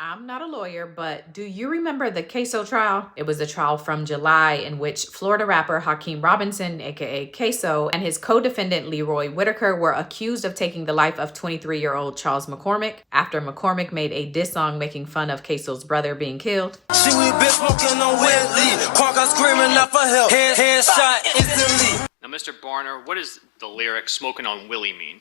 I'm not a lawyer, but do you remember the KSOO trial? It was a trial from July in which Florida rapper Hakeem Robinson, aka KSOO, and his co-defendant Leroy Whitaker were accused of taking the life of 23-year-old Charles McCormick after McCormick made a diss song making fun of KSOO's brother being killed. She we been smoking on Whitley, Parker screaming out for help, headshot instantly. Now, Mr. Barner, what does the lyric "smoking on Willie" mean?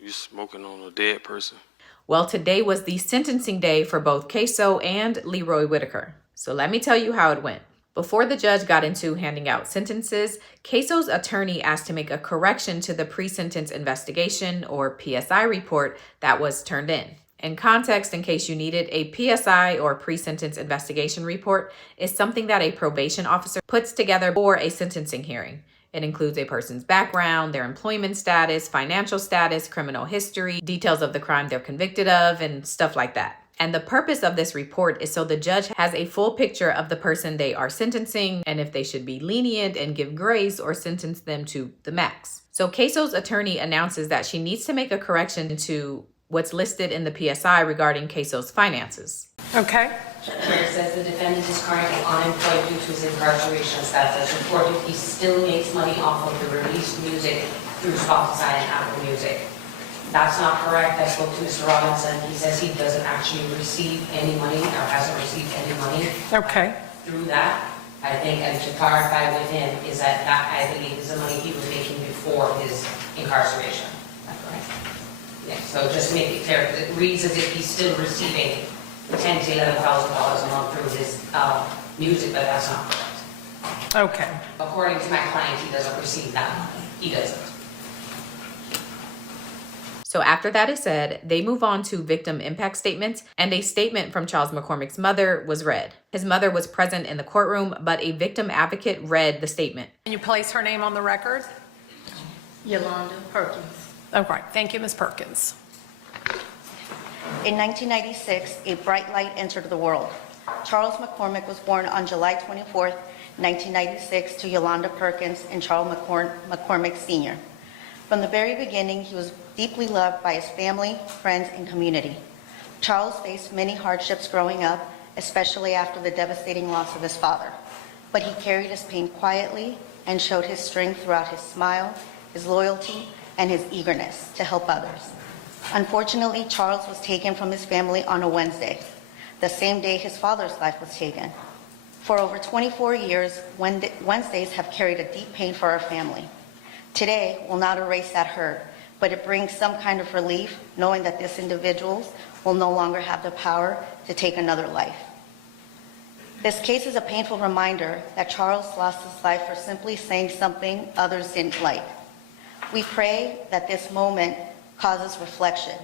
You smoking on a dead person. Well, today was the sentencing day for both KSOO and Leroy Whitaker. So let me tell you how it went. Before the judge got into handing out sentences, KSOO's attorney asked to make a correction to the pre-sentence investigation or PSI report that was turned in. In context, in case you needed, a PSI or pre-sentence investigation report is something that a probation officer puts together for a sentencing hearing. It includes a person's background, their employment status, financial status, criminal history, details of the crime they're convicted of, and stuff like that. And the purpose of this report is so the judge has a full picture of the person they are sentencing and if they should be lenient and give grace or sentence them to the max. So KSOO's attorney announces that she needs to make a correction to what's listed in the PSI regarding KSOO's finances. Okay. Where it says the defendant is currently unemployed due to his incarceration status. As reported, he still makes money off of the released music through Spotify and Apple Music. That's not correct. I spoke to Mr. Robinson. He says he doesn't actually receive any money or hasn't received any money. Okay. Through that, I think, and to clarify with him, is that I believe is the money he was making before his incarceration. That's correct. Yeah, so just to make it clear, because it reads as if he's still receiving $10,000 to $11,000 a month through his music, but that's not correct. Okay. According to my client, he doesn't receive that money. He doesn't. So after that is said, they move on to victim impact statements, and a statement from Charles McCormick's mother was read. His mother was present in the courtroom, but a victim advocate read the statement. Can you place her name on the record? Yolanda Perkins. Okay. Thank you, Ms. Perkins. In 1996, a bright light entered the world. Charles McCormick was born on July 24, 1996, to Yolanda Perkins and Charles McCormick Sr. From the very beginning, he was deeply loved by his family, friends, and community. Charles faced many hardships growing up, especially after the devastating loss of his father. But he carried his pain quietly and showed his strength throughout his smile, his loyalty, and his eagerness to help others. Unfortunately, Charles was taken from his family on a Wednesday, the same day his father's life was taken. For over 24 years, Wednesdays have carried a deep pain for our family. Today will not erase that hurt, but it brings some kind of relief knowing that these individuals will no longer have the power to take another life. This case is a painful reminder that Charles lost his life for simply saying something others didn't like. We pray that this moment causes reflection,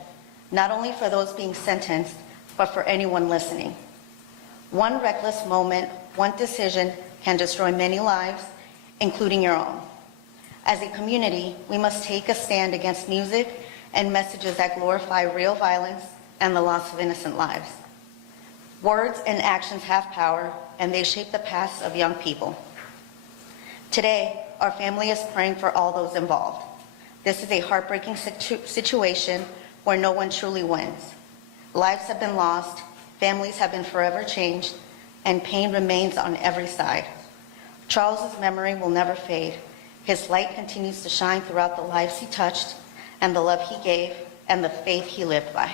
not only for those being sentenced, but for anyone listening. One reckless moment, one decision can destroy many lives, including your own. As a community, we must take a stand against music and messages that glorify real violence and the loss of innocent lives. Words and actions have power, and they shape the paths of young people. Today, our family is praying for all those involved. This is a heartbreaking situation where no one truly wins. Lives have been lost, families have been forever changed, and pain remains on every side. Charles's memory will never fade. His light continues to shine throughout the lives he touched, and the love he gave, and the faith he lived by.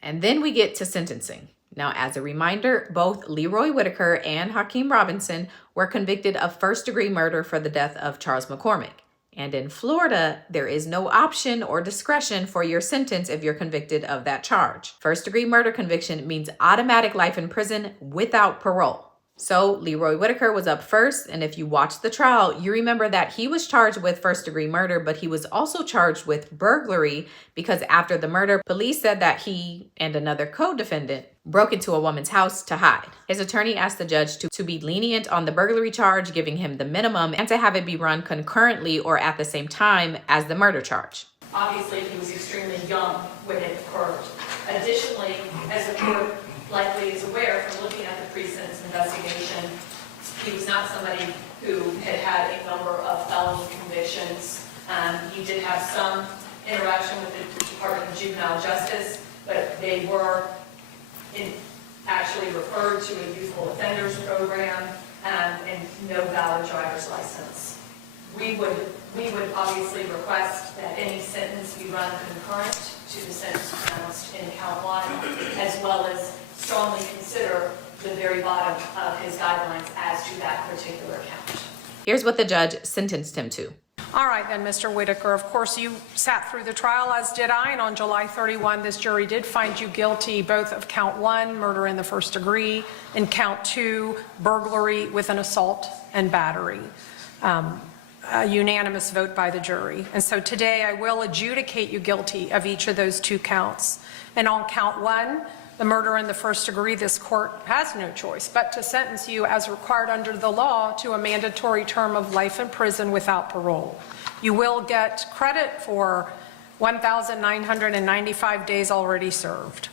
And then we get to sentencing. Now, as a reminder, both Leroy Whitaker and Hakeem Robinson were convicted of first-degree murder for the death of Charles McCormick. And in Florida, there is no option or discretion for your sentence if you're convicted of that charge. First-degree murder conviction means automatic life in prison without parole. So Leroy Whitaker was up first, and if you watched the trial, you remember that he was charged with first-degree murder, but he was also charged with burglary because after the murder, police said that he and another co-defendant broke into a woman's house to hide. His attorney asked the judge to be lenient on the burglary charge, giving him the minimum, and to have it be run concurrently or at the same time as the murder charge. Obviously, he was extremely young when it occurred. Additionally, as the court likely is aware from looking at the pre-sentence investigation, he was not somebody who had had a number of felony convictions. He did have some interaction with the Department of Juvenile Justice, but they were actually referred to a youthful offenders program and no valid driver's license. We would obviously request that any sentence be run concurrent to the sentence pronounced in count 1, as well as strongly consider the very bottom of his guidelines as to that particular count. Here's what the judge sentenced him to. All right then, Mr. Whitaker, of course you sat through the trial, as did I, and on July 31, this jury did find you guilty both of count 1, murder in the first degree, and count 2, burglary with an assault and battery. A unanimous vote by the jury. And so today I will adjudicate you guilty of each of those 2 counts. And on count 1, the murder in the first degree, this court has no choice but to sentence you as required under the law to a mandatory term of life in prison without parole. You will get credit for 1,995 days already served.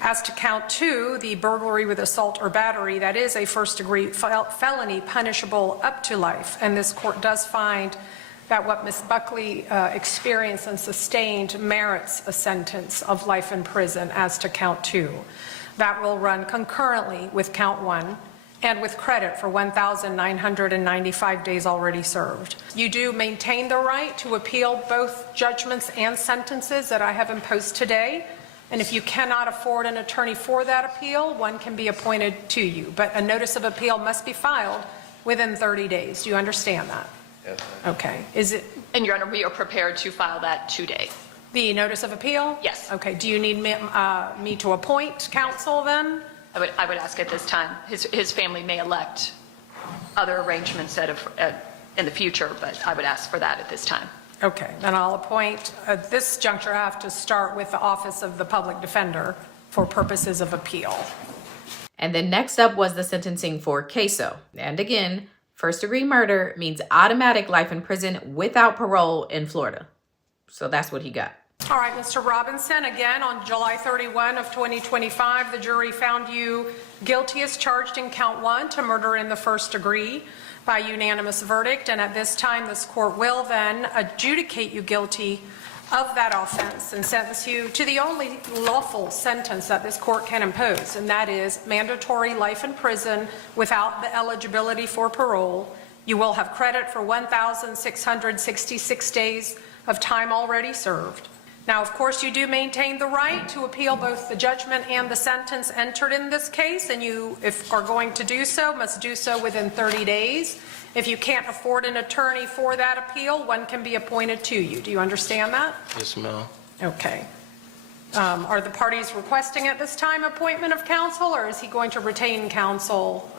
As to count 2, the burglary with assault or battery, that is a first-degree felony punishable up to life. And this court does find that what Ms. Buckley experienced and sustained merits a sentence of life in prison as to count 2. That will run concurrently with count 1 and with credit for 1,995 days already served. You do maintain the right to appeal both judgments and sentences that I have imposed today. And if you cannot afford an attorney for that appeal, one can be appointed to you. But a notice of appeal must be filed within 30 days. Do you understand that? Yes, Okay. Is it And Your Honor, we are prepared to file that today. the notice of appeal? Yes. Okay. Do you need me to appoint counsel then? I would ask at this time. His family may elect other arrangements in the future, but I would ask for that at this time. Okay. Then I'll appoint, at this juncture, I have to start with the Office of the Public Defender for purposes of appeal. And then next up was the sentencing for KSOO. And again, first-degree murder means automatic life in prison without parole in Florida. So that's what he got. All right, Mr. Robinson, again, on July 31 of 2025, the jury found you guilty as charged in count 1 to murder in the first degree by unanimous verdict. And at this time, this court will then adjudicate you guilty of that offense and sentence you to the only lawful sentence that this court can impose, and that is mandatory life in prison without the eligibility for parole. You will have credit for 1,666 days of time already served. Now, of course, you do maintain the right to appeal both the judgment and the sentence entered in this case, and you, if are going to do so, must do so within 30 days. If you can't afford an attorney for that appeal, one can be appointed to you. Do you understand that? Yes, ma'am. Okay. Are the parties requesting at this time appointment of counsel, or is he going to retain counsel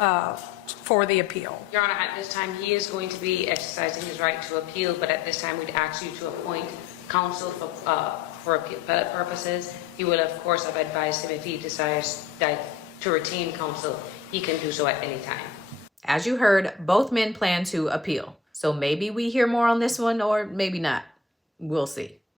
for the appeal? Your Honor, at this time, he is going to be exercising his right to appeal, but at this time, we'd ask you to appoint counsel for appeal purposes. You will, of course, have advised him if he decides that to retain counsel, he can do so at any time. As you heard, both men plan to appeal. So maybe we hear more on this one or maybe not. We'll see.